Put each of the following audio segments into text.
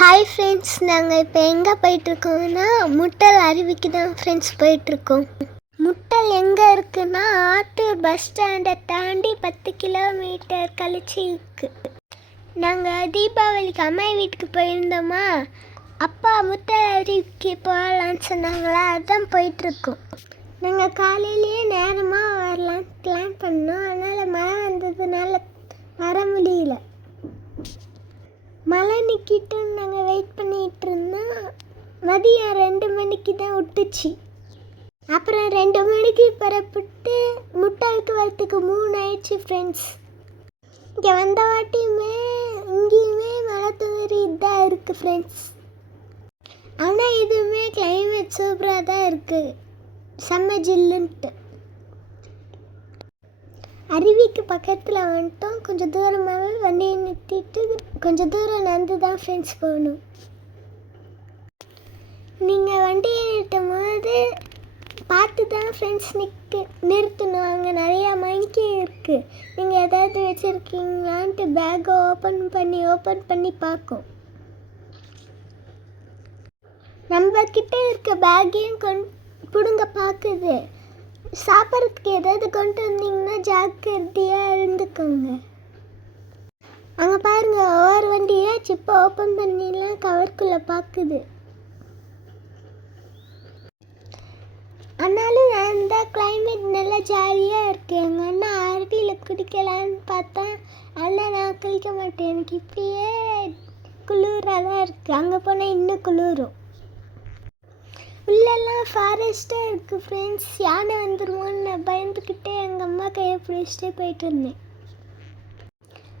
Hi friends, நாங்கள் இப்போ எங்கே போயிட்டுருக்கோம்னா முட்டல் அருவிக்கு தான் ஃப்ரெண்ட்ஸ் போயிட்டுருக்கோம். முட்டல் எங்கே இருக்குன்னா ஆத்தூர் பஸ் ஸ்டாண்டை தாண்டி 10 கிலோமீட்டர் கழிச்சு இருக்குது. நாங்கள் தீபாவளிக்கு அம்மா வீட்டுக்கு போயிருந்தோமா, அப்பா முட்டல் அருவிக்கு போகலான்னு சொன்னாங்களா, அதுதான் போயிட்டுருக்கோம். நாங்கள் காலையிலேயே நேரமாக வரலான்னு பிளான் பண்ணோம். அதனால் மழை வந்ததுனால வர முடியல. மழை நிற்கிட்டு நாங்கள் வெயிட் பண்ணிகிட்டு இருந்தோம். மதியம் 2 மணிக்கு தான் விட்டுச்சு. அப்புறம் 2 மணிக்கு புறப்பட்டு முட்டாளுக்கு வரத்துக்கு 3 ஆயிடுச்சு ஃப்ரெண்ட்ஸ். இங்கே வந்த வாட்டியுமே இங்கேயுமே மழை தூரிட்டு தான் இருக்குது ஃப்ரெண்ட்ஸ். ஆனால் இதுவுமே கிளைமேட் சூப்பராக தான் இருக்குது, செம்ம ஜில்லுன்ட்டு. அருவிக்கு பக்கத்தில் வந்துட்டோம். கொஞ்சம் தூரமாகவே வண்டியை நிறுத்திட்டு கொஞ்சம் தூரம் நடந்து தான் ஃப்ரெண்ட்ஸ் போகணும். நீங்கள் வண்டியை நிறுத்தும் போது பார்த்து தான் ஃப்ரெண்ட்ஸ் நிறுத்தணும். அங்கே நிறையா மங்கி இருக்குது. நீங்கள் எதாவது வச்சுருக்கீங்களான்ட்டு பேக்கை ஓப்பன் பண்ணி பார்க்கும். நம்மக்கிட்ட இருக்க பேக்கையும் பிடுங்க பார்க்குது. சாப்பிட்றதுக்கு ஏதாவது கொண்டு வந்தீங்கன்னா ஜாக்கிரதையாக இருந்துக்கோங்க. அங்கே பாருங்கள், ஒவ்வொரு வண்டியாக சிப்பை ஓப்பன் பண்ணிலாம் கவர்க்குள்ளே பார்க்குது. ஆனாலும் அந்த கிளைமேட் நல்லா ஜாலியாக இருக்குது. எங்கள் அண்ணா அருவியில் குடிக்கலான்னு பார்த்தா, ஆனால் நான் குளிக்க மாட்டேன், எனக்கு இப்பயே குளிராக தான் இருக்குது. அங்கே போனால் இன்னும் குளிரும். உள்ளெல்லாம் ஃபாரஸ்ட்டாக இருக்குது ஃப்ரெண்ட்ஸ். யானை வந்துடுமோன்னு நான் பயந்துக்கிட்டே எங்கள் அம்மா கையை பிடிச்சிட்டே போயிட்டு இருந்தேன்.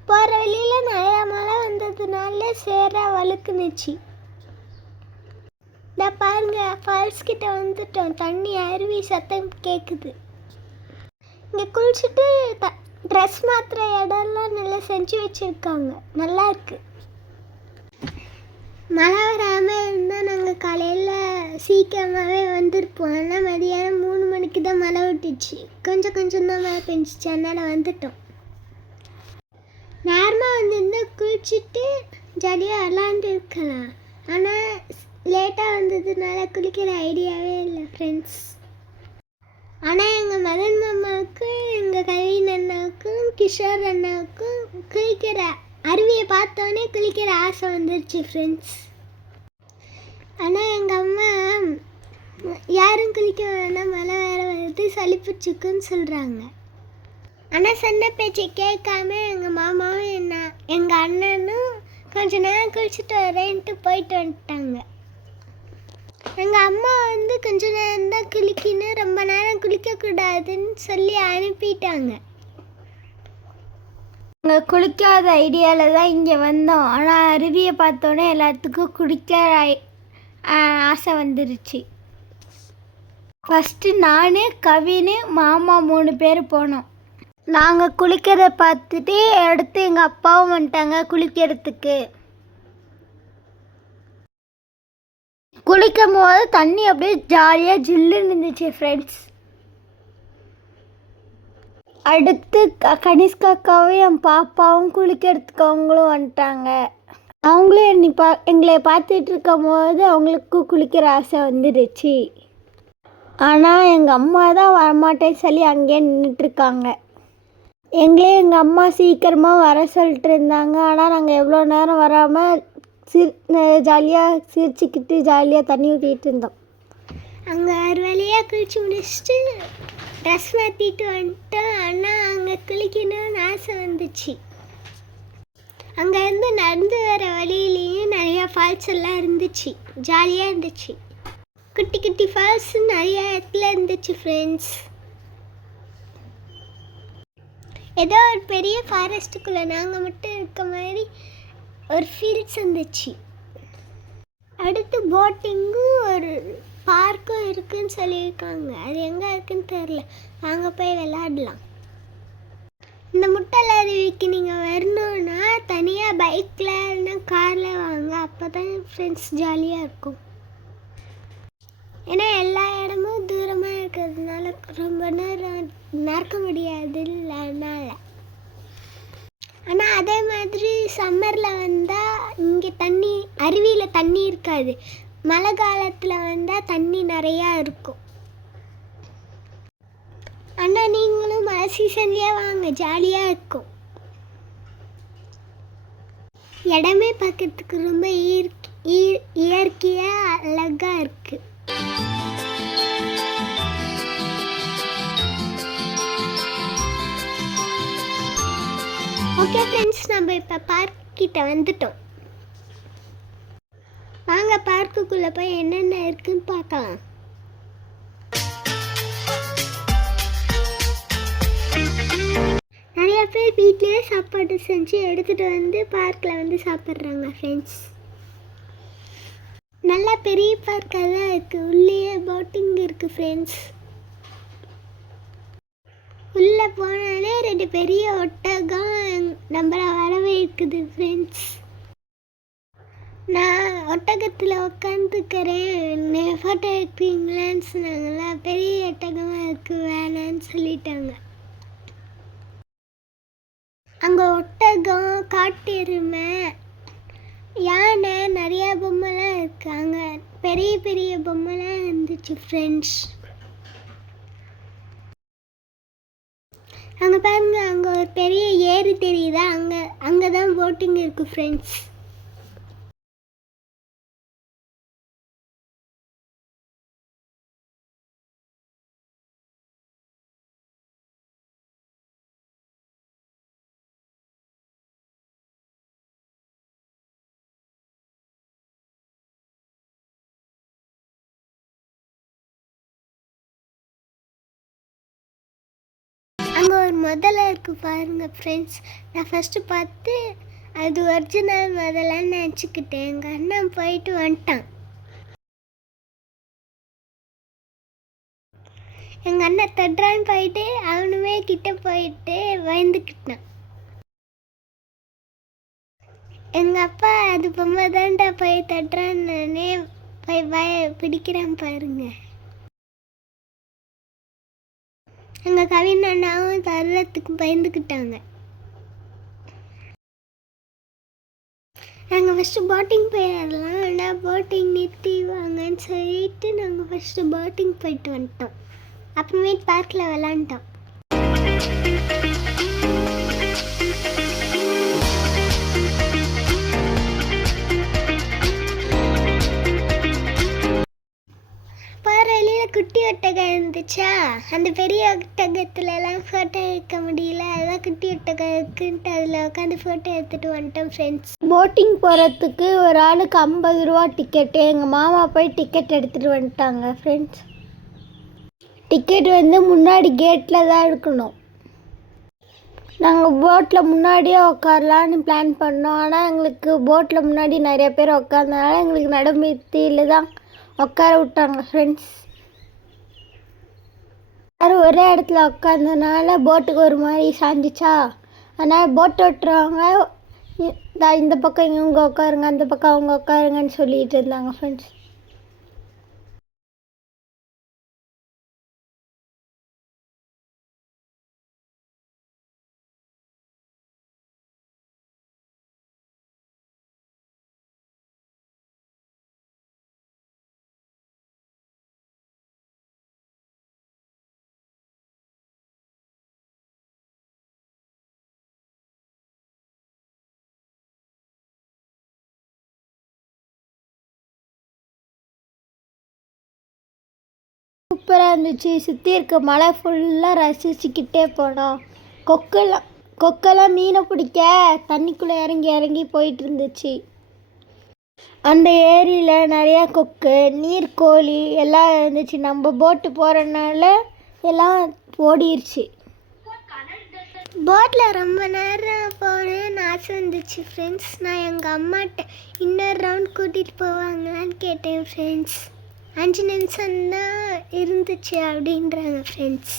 போகிற வழியில் நிறையா மழை வந்ததுனால சேராக வழுக்குனுச்சு. நான் பாருங்க, ஃபால்ஸ் கிட்ட வந்துட்டோம். தண்ணி அருவி சத்தம் கேட்குது. இங்கே குளிச்சுட்டு ட்ரெஸ் மாற்றுற இடம்லாம் நல்லா செஞ்சு வச்சுருக்காங்க, நல்லா இருக்குது. மழை வராமல் இருந்தால் நாங்கள் காலையில் சீக்கிரமாகவே வந்திருப்போம். ஆனால் மதியானம் 3 மணிக்கு தான் மழை விட்டுச்சு. கொஞ்சம் தான் மழை பெஞ்சிச்சு, அதனால் வந்துட்டோம். நேரமாக வந்திருந்தால் குளிச்சுட்டு ஜாலியாக விளாண்டு இருக்கலாம். ஆனால் லேட்டாக வந்ததுனால குளிக்கிற ஐடியாவே இல்லை ஃப்ரெண்ட்ஸ். ஆனால் எங்கள் மதன் மாமாவுக்கும் எங்கள் கவின் அண்ணாவுக்கும் கிஷோர் அண்ணாவுக்கும் குளிக்கிற அருவியை பார்த்தோன்னே குளிக்கிற ஆசை வந்துருச்சு ஃப்ரெண்ட்ஸ். ஆனால் எங்கள் அம்மா யாரும் குளிக்க வேணாம், மழை வேறு வருது, சளி பிடிச்சிக்குன்னு சொல்கிறாங்க. ஆனால் சொன்ன பேச்சை கேட்காம எங்கள் மாமாவும் எங்கள் அண்ணனும் கொஞ்ச நேரம் குளிச்சுட்டு வரேன்ட்டு போயிட்டு வந்துட்டாங்க. எங்கள் அம்மா கொஞ்ச நேரம் தான் குளிக்கணும், ரொம்ப நேரம் குளிக்கக்கூடாதுன்னு சொல்லி அனுப்பிட்டாங்க. நாங்கள் குளிக்காத ஐடியாவில் தான் இங்கே வந்தோம். ஆனால் அருவியை பார்த்தோன்னே எல்லாத்துக்கும் குளிக்க ஆசை வந்துருச்சு. ஃபஸ்ட்டு நான், கவின், மாமா 3 பேர் போனோம். நாங்கள் குளிக்கிறத பார்த்துட்டு அடுத்து எங்கள் அப்பாவும் வந்துட்டாங்க குளிக்கிறதுக்கு. குளிக்கும் போது தண்ணி அப்படியே ஜாலியாக ஜில்லுன்னு இருந்துச்சு ஃப்ரெண்ட்ஸ். அடுத்து கனிஷ்காக்காவும் என் பாப்பாவும் குளிக்கிறதுக்கு அவங்களும் வந்துட்டாங்க. அவங்களும் எங்களை பார்த்துட்டு இருக்கும் போது அவங்களுக்கும் குளிக்கிற ஆசை வந்துடுச்சு. ஆனால் எங்கள் அம்மா தான் வரமாட்டேன்னு சொல்லி அங்கேயே நின்றுட்டுருக்காங்க. எங்கள் அம்மா சீக்கிரமாக வர சொல்லிட்டு இருந்தாங்க. ஆனால் நாங்கள் எவ்வளோ நேரம் வராமல் ஜாலியாக சிரிச்சுக்கிட்டு ஜாலியாக தண்ணி ஊற்றிட்டு இருந்தோம். அங்கே ஒரு வழியாக குளிச்சு முடிச்சுட்டு ட்ரெஸ் மாற்றிட்டு வந்துட்டோம். ஆனால் அங்கே குளிக்கணும்னு ஆசை வந்துச்சு. அங்கேருந்து நடந்து வர வழியிலேயும் நிறையா ஃபால்ஸ் எல்லாம் இருந்துச்சு, ஜாலியாக இருந்துச்சு. குட்டி ஃபால்ஸ் நிறையா இடத்துல இருந்துச்சு ஃப்ரெண்ட்ஸ். ஏதோ ஒரு பெரிய ஃபாரஸ்ட்டுக்குள்ளே நாங்கள் மட்டும் இருக்க மாதிரி ஒரு ஃபீல்ஸ் இருந்துச்சு. அடுத்து போட்டிங்கும் ஒரு பார்க்கும் இருக்குதுன்னு சொல்லியிருக்காங்க. அது எங்கே இருக்குதுன்னு தெரில, வாங்க போய் விளையாடலாம். இந்த முட்டல் அருவிக்கு நீங்கள் வரணுன்னா தனியாக பைக்கில் இல்லைன்னா காரில் வாங்க, அப்போ தான் ஃப்ரெண்ட்ஸ் ஜாலியாக இருக்கும். ஏன்னா எல்லா இடமும் தூரமாக இருக்கிறதுனால ரொம்ப நேரம் நடக்க முடியாது அதனால். ஆனால் அதே மாதிரி சம்மரில் வந்தால் இங்கே தண்ணி அருவியில் தண்ணி இருக்காது, மழை காலத்தில் வந்தால் தண்ணி நிறையா இருக்கும். ஆனால் நீங்களும் மழை சீசன்லேயே வாங்க, ஜாலியாக இருக்கும். இடமே பார்க்கறதுக்கு ரொம்ப இயற்கையாக அழகாக இருக்குது. ஓகே ஃப்ரெண்ட்ஸ், நம்ம இப்போ பார்க் கிட்ட வந்துட்டோம். வாங்க பார்க்குக்குள்ளே போய் என்னென்ன இருக்குன்னு பார்க்கலாம். நிறைய பேர் வீட்லேயே சாப்பாடு செஞ்சு எடுத்துகிட்டு வந்து பார்க்கில் வந்து சாப்பிட்றாங்க ஃப்ரெண்ட்ஸ். நல்லா பெரிய பார்க்காக தான் இருக்குது. உள்ளேயே போட்டிங் இருக்குது ஃப்ரெண்ட்ஸ். உள்ளே போனாலே 2 பெரிய ஒட்டகம் நம்மளை வரவேற்குது ஃப்ரெண்ட்ஸ். நான் ஒட்டகத்தில் உட்காந்துக்கிறேன், ஃபோட்டோ எடுப்பீங்களான்னு சொன்னாங்களா. பெரிய ஒட்டகமாக இருக்குது, வேணான்னு சொல்லிட்டாங்க. அங்கே ஒட்டகம், காட்டு எருமை, யானை, நிறையா பொம்மைலாம் இருக்குது. அங்கே பெரிய பெரிய பொம்மைலாம் இருந்துச்சு ஃப்ரெண்ட்ஸ். அங்கே பாருங்க, அங்கே ஒரு பெரிய ஏரி தெரியுதா, அங்கே தான் போட்டிங் இருக்குது ஃப்ரெண்ட்ஸ். அங்கே ஒரு முதலை இருக்குது பாருங்க ஃப்ரெண்ட்ஸ். நான் ஃபஸ்ட்டு பார்த்து அது ஒரிஜினல் முதலைன்னு நினச்சிக்கிட்டேன். எங்கள் அண்ணன் போயிட்டு வந்துட்டான். எங்கள் அண்ணன் தட்டுறான்னு போயிட்டு அவனுமே கிட்ட போயிட்டு பயந்துக்கிட்டான். எங்கள் அப்பா அது பொம்மை தான்டா போய் தட்டுறான்னு போய் பிடிக்கிறான் பாருங்க. எங்கள் கவின் அண்ணாவும் தர்றதுக்கு பயந்துக்கிட்டாங்க. நாங்கள் ஃபஸ்ட்டு போட்டிங் போயிடலாம், ஆனால் போட்டிங் நிறுத்திவாங்கன்னு சொல்லிட்டு நாங்கள் ஃபஸ்ட்டு போட்டிங் போயிட்டு வந்துட்டோம். அப்புறமேட்டு பார்க்கில் விளாண்டோம். குட்டி ஒட்டகம் இருந்துச்சா, அந்த பெரிய ஒட்டகத்துலலாம் ஃபோட்டோ எடுக்க முடியல, அதான் குட்டி ஒட்டகம் இருக்குன்ட்டு அதில் உட்காந்து ஃபோட்டோ எடுத்துகிட்டு வந்துட்டோம் ஃப்ரெண்ட்ஸ். போட்டிங் போகிறதுக்கு ஒரு ஆளுக்கு 50 ரூபா டிக்கெட்டு. எங்கள் மாமா போய் டிக்கெட் எடுத்துகிட்டு வந்துட்டாங்க ஃப்ரெண்ட்ஸ். டிக்கெட் வந்து முன்னாடி கேட்டில் தான் எடுக்கணும். நாங்கள் போட்டில் முன்னாடியே உட்காரலான்னு பிளான் பண்ணோம். ஆனால் எங்களுக்கு போட்டில் முன்னாடி நிறைய பேர் உட்காந்தனால எங்களுக்கு நடுமீத்தியில் தான் உட்கார விட்டாங்க ஃப்ரெண்ட்ஸ். எல்லாரும் ஒரே இடத்துல உட்காந்தனால போட்டுக்கு ஒரு மாதிரி சாஞ்சிச்சா, அதனால் போட்டு ஓட்டுறவங்க இந்த பக்கம் இவங்க உட்காருங்க, அந்த பக்கம் அவங்க உட்காருங்கன்னு சொல்லிட்டு இருந்தாங்க ஃப்ரெண்ட்ஸ். சூப்பராக இருந்துச்சு. சுற்றி இருக்க மலை ஃபுல்லாக ரசிச்சுக்கிட்டே போனோம். கொக்கெல்லாம் மீனை பிடிக்க தண்ணிக்குள்ளே இறங்கி போயிட்டு இருந்துச்சு. அந்த ஏரியில் நிறையா கொக்கு, நீர்க்கோழி எல்லாம் இருந்துச்சு. நம்ம போட்டு போகிறனால எல்லாம் ஓடிடுச்சு. போட்டில் ரொம்ப நேரம் போகணுன்னு ஆசை வந்துச்சு ஃப்ரெண்ட்ஸ். நான் எங்கள் அம்மாட்ட இன்னொரு ரவுண்ட் கூட்டிகிட்டு போவாங்களான்னு கேட்டேன் ஃப்ரெண்ட்ஸ். 5 நிமிஷம்தான் இருந்துச்சு அப்படின்றாங்க ஃப்ரெண்ட்ஸ்.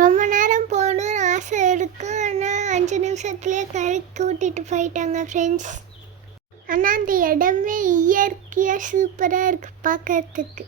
ரொம்ப நேரம் போகணுன்னு ஆசை இருக்கும், ஆனால் 5 நிமிஷத்துலேயே கரைக்கு கூட்டிகிட்டு போயிட்டாங்க ஃப்ரெண்ட்ஸ். ஆனால் அந்த இடமே இயற்கையாக சூப்பராக இருக்குது பார்க்கறதுக்கு.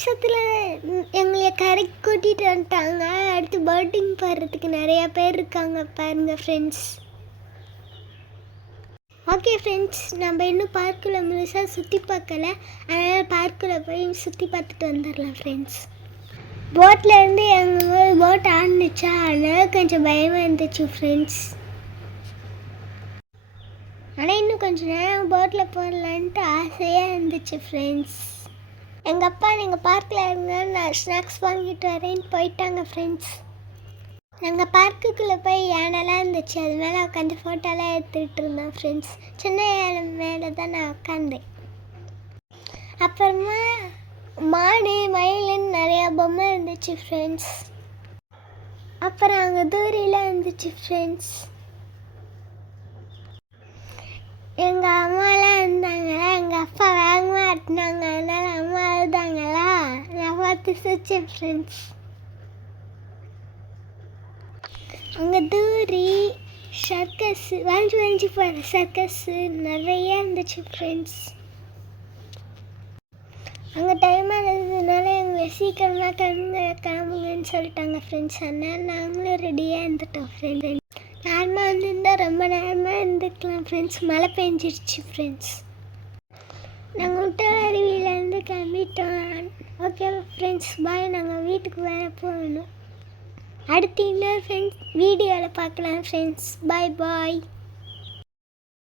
நிமிஷத்தில் எங்களை கரைக்கு கூட்டிகிட்டு வந்துட்டாங்க. அடுத்து போட்டிங் போடுறதுக்கு நிறையா பேர் இருக்காங்க பாருங்கள் ஃப்ரெண்ட்ஸ். ஓகே ஃப்ரெண்ட்ஸ், நம்ம இன்னும் பார்க்கில் முழுசாக சுற்றி பார்க்கல. அதனால் பார்க்கில் போய் சுற்றி பார்த்துட்டு வந்துடலாம் ஃப்ரெண்ட்ஸ். போட்லேருந்து எங்கள் போட் ஆரம்பிச்சா, அதனால் கொஞ்சம் பயமாக இருந்துச்சு ஃப்ரெண்ட்ஸ். ஆனால் இன்னும் கொஞ்சம் நேரம் போட்டில் போடலான்ட்டு ஆசையாக இருந்துச்சு ஃப்ரெண்ட்ஸ். எங்கள் அப்பா நீங்கள் பார்க்கில் இருங்க, நான் ஸ்நாக்ஸ் வாங்கிட்டு வரேன்னு போயிட்டாங்க ஃப்ரெண்ட்ஸ். நாங்கள் பார்க்குக்குள்ளே போய் யானைலாம் இருந்துச்சு, அது மேலே உட்காந்து ஃபோட்டோலாம் எடுத்துகிட்டு இருந்தோம் ஃப்ரெண்ட்ஸ். சின்ன யானை மேலே தான் நான் உட்காந்தேன். அப்புறமா மாடு மயிலுன்னு நிறையா பொம்மை இருந்துச்சு ஃப்ரெண்ட்ஸ். அப்புறம் அங்கே தூரிலாம் இருந்துச்சு ஃப்ரெண்ட்ஸ். எங்கள் அம்மாலாம் இருந்தாங்களா, எங்கள் அப்பா வேகமாக ஆட்டினாங்க, அதனால் அம்மா அழுதாங்களா, நான் பார்த்து சிரிச்சேன் ஃப்ரெண்ட்ஸ். அங்கே தூரி சர்க்கஸ் வளைஞ்சு போகிற சர்க்கஸ்ஸு நிறையா இருந்துச்சு ஃப்ரெண்ட்ஸ். அங்கே டைம் ஆனதுனால எங்களை சீக்கிரமாக கிளம்புங்கன்னு சொல்லிட்டாங்க ஃப்ரெண்ட்ஸ். அதனால் நாங்களும் ரெடியாக இருந்துட்டோம் ஃப்ரெண்ட்ஸ். நேரமாக வந்துருந்தால் ரொம்ப நேரமாக இருந்துக்கலாம் ஃப்ரெண்ட்ஸ். மழை பெஞ்சிருச்சு ஃப்ரெண்ட்ஸ். நாங்கள் விட்ட அருவியிலேருந்து கிளம்பிட்டோம். ஓகே ஃப்ரெண்ட்ஸ், பாய். நாங்கள் வீட்டுக்கு வேறு போகணும். அடுத்து இன்னொரு ஃப்ரெண்ட்ஸ் வீடியோவில் பார்க்கலாம் ஃப்ரெண்ட்ஸ். பாய் பாய்.